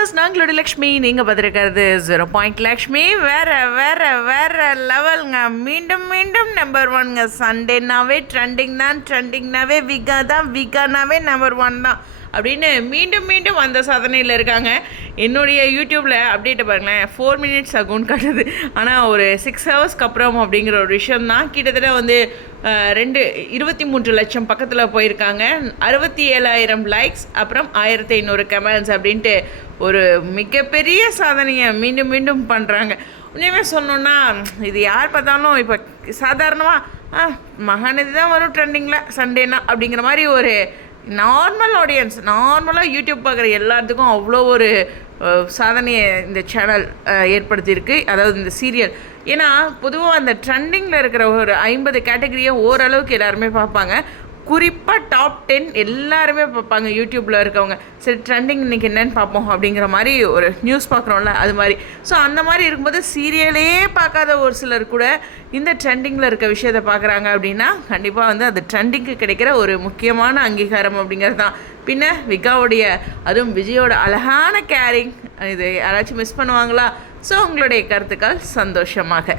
Viewers நாங்களோட Lakshmi நீங்கள் பார்த்துருக்கிறது zero point Lakshmi. வேற வேற வேற லெவலுங்க மீண்டும் மீண்டும் நம்பர் ஒன்ங்க சண்டேனாவே ட்ரெண்டிங் தான். ட்ரெண்டிங்னாவே விகா தான். விகானாவே நம்பர் ஒன் தான். அப்படின்னு மீண்டும் மீண்டும் அந்த சாதனையில் இருக்காங்க. என்னுடைய யூடியூப்பில் அப்டேட்டை பாருங்களேன் ஃபோர் மினிட்ஸ் ஆகும்னு காட்டுது. ஆனால் ஒரு சிக்ஸ் ஹவர்ஸ்க்கு அப்புறம் அப்படிங்கிற ஒரு விஷயம் தான். கிட்டத்தட்ட வந்து ரெண்டு இருபத்தி மூன்று லட்சம் பக்கத்தில் போயிருக்காங்க. அறுபத்தி ஏழாயிரம் லைக்ஸ் அப்புறம் ஆயிரத்தி ஐநூறு கமெண்ட்ஸ் அப்படின்ட்டு ஒரு மிகப்பெரிய சாதனையை மீண்டும் மீண்டும் பண்ணுறாங்க உண்மையுமே சொன்னோன்னா இது யார் பார்த்தாலும் இப்போ சாதாரணமாக மகாநதி தான் வரும் ட்ரெண்டிங்கில் சண்டேனா அப்படிங்கிற மாதிரி ஒரு நார்மல் ஆடியன்ஸ் நார்மலாக யூடியூப் பார்க்குற எல்லாத்துக்கும் அவ்வளோ ஒரு அஹ், சாதனையை இந்த சேனல் ஏற்படுத்தியிருக்கு. அதாவது இந்த சீரியல் ஏன்னா பொதுவாக அந்த ட்ரெண்டிங்கில் இருக்கிற ஒரு ஐம்பது கேட்டகரியை ஓரளவுக்கு எல்லாருமே பார்ப்பாங்க. குறிப்பாக டாப் டென் எல்லாருமே பார்ப்பாங்க யூடியூப்பில் இருக்கவங்க. சரி ட்ரெண்டிங் இன்றைக்கி என்னென்னு பார்ப்போம் அப்படிங்கிற மாதிரி ஒரு நியூஸ் பார்க்குறோம்ல அது மாதிரி. ஸோ அந்த மாதிரி இருக்கும்போது சீரியலே பார்க்காத ஒரு சிலர் கூட இந்த ட்ரெண்டிங்கில் இருக்க விஷயத்தை பார்க்குறாங்க அப்படின்னா கண்டிப்பாக வந்து அது ட்ரெண்டிங்க்கு கிடைக்கிற ஒரு முக்கியமான அங்கீகாரம் அப்படிங்கிறது தான். பின்ன விகாவுடைய அதுவும் விஜயோட அழகான கேரிங் இது யாராச்சும் மிஸ் பண்ணுவாங்களா? ஸோ உங்களுடைய கருத்துக்கள் சந்தோஷமாக.